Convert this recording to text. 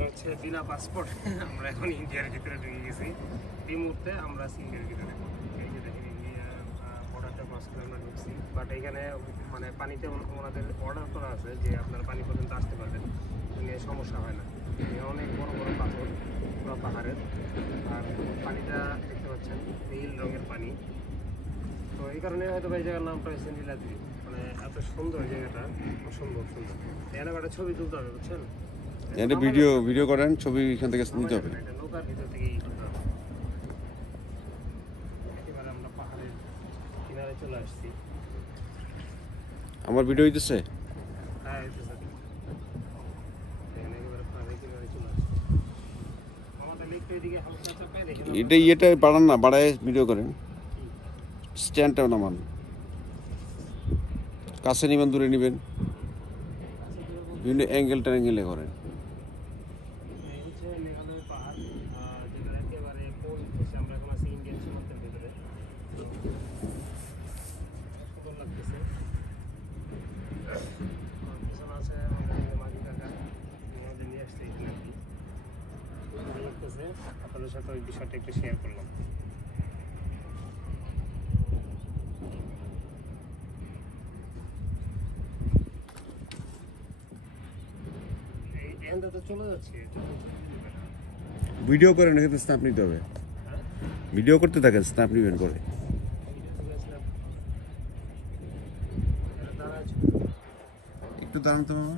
আর হচ্ছে বিনা পাসপোর্ট আমরা এখন ইন্ডিয়ার ভিতরে ঢুকে গেছি। এই মুহূর্তে আমরা আছি ইন্ডিয়ার ভিতরে। এই যে দেখেন ইন্ডিয়া বর্ডারটা ক্রস করে আমরা ঢুকছি। বাট এখানে মানে পানিতে ওনাদের অর্ডার করা আছে যে আপনারা পানি পর্যন্ত আসতে পারবেন, নিয়ে সমস্যা হয় না। অনেক বড় বড় পাথর পুরো পাহাড়ের, আর পানিটা দেখতে পাচ্ছেন নীল রঙের পানি। তো এই কারণে হয়তো এই জায়গার নামটা হয়েছে নীলাদ্রি। মানে এত সুন্দর জায়গাটা, অসম্ভব সুন্দর। এখানে একটা ছবি তুলতে হবে, বুঝছেন? এটা ভিডিও করেন, ছবি এখান থেকে নিতে হবে। নৌকার ভিতর থেকেই তুলতে হবে। একেবারে আমরা পাহাড়ের কিনারে চলে আসছি। আমার ভিডিও হইতেছে? হ্যাঁ, এই তো স্যার। এখানে একেবারে পাহাড়ের কিনারে চলে আসছি। আমাদের লেকটা এদিকে হালকা চাপায় দেখেন। এটা বাড়ান না, বাড়ায় ভিডিও করেন। স্ট্যান্ডটা নামান, কাছে নেবেন, দূরে নেবেন, বিভিন্ন অ্যাঙ্গেলে করেন। আপনাদের সাথে ওই বিষয়টা একটু শেয়ার করলাম। চলে যাচ্ছে, ভিডিও করেন, এখানে স্ন্যাপ নিতে হবে। ভিডিও করতে থাকেন, স্ন্যাপ নিবেন করে। একটু দাঁড়ান তো মামা।